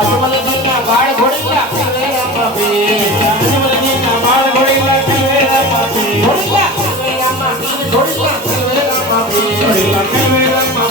અજમલજીના બાળ ઘોડીલા કલવેરામાં પીડિતા. અજમલજીના ઘોડીલા ઘોડીલા ઘોડીલા. ઘોડીલા કલવેરામાં